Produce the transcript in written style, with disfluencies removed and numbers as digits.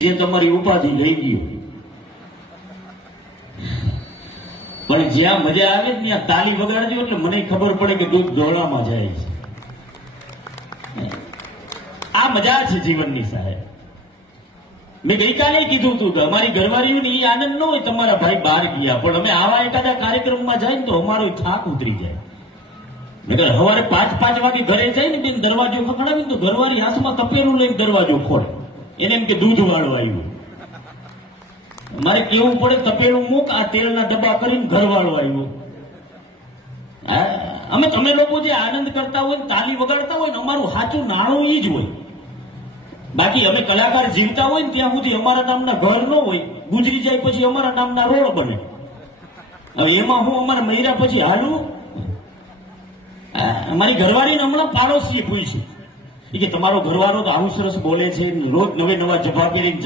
જે તમારી ઉપાધિ લઈ ગયો, પણ જ્યાં મજા આવે ત્યાં તાલી વગાડજો એટલે મને ખબર પડે કે દૂધ ડોળામાં જાય છે. આ મજા છે જીવનની સાહેબ. મેં ગઈકાલે કીધું હતું કે અમારી ઘરવાળીઓને એ આનંદ ન હોય તમારા ભાઈ બહાર ગયા, પણ અમે આવા એકાદા કાર્યક્રમમાં જાય ને તો અમારો થાક ઉતરી જાય. સવારે 5 વાગે ઘરે જાય ને બેન દરવાજો ખખડાવી તો ઘરવાળી હાથમાં તપેલું લઈને દરવાજો ખોલે, એને એમ કે દૂધ વાળો આવ્યું. મારે કેવું પડે તપેલું મૂક, આ તેલના ડબ્બા કરીને ઘરવાળો આવ્યો. અમે તમે લોકો જે આનંદ કરતા હોય તાલી વગાડતા હોય ને અમારું સાચું નાણું ઈ જ હોય. બાકી અમે કલાકાર જીવતા હોય ને ત્યાં સુધી અમારા નામના ઘર ન હોય, ગુજરી જાય પછી અમારા નામના રોડ બને. હવે એમાં હું અમારા મહિરા પછી હાલું. અમારી ઘરવાળીને હમણાં પાડોશીએ પૂછ્યું કે તમારો ઘરવાળો તો આવું સરસ બોલે છે, રોજ નવા જભા પહેરીને